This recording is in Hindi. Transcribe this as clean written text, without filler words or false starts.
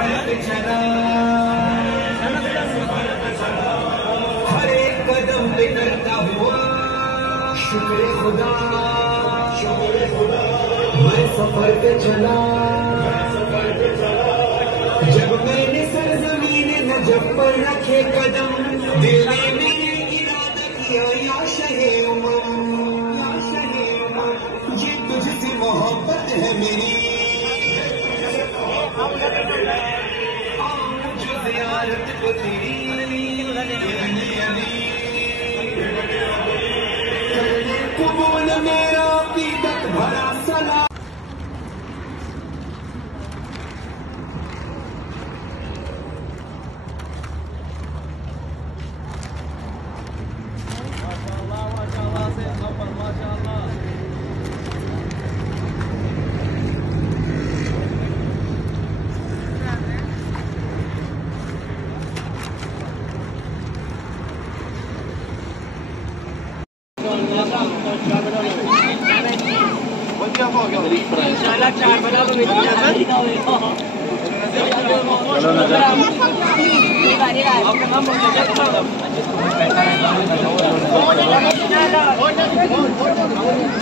सफर पे चला, हर एक कदम पे करता हुआ शुक्र खुदा, मैं सफर पे चला। जब मैंने सरजमीन नजफ पर रखे कदम, दिल ने मेरे इरादा किया या शहे उमम, ये तुझसे मोहब्बत है मेरी, जो ज़ियारत को तेरी कबूल मेरा अक़ीदत भरा सलाम। इंशाल्लाह 4 बना लो। चलो ना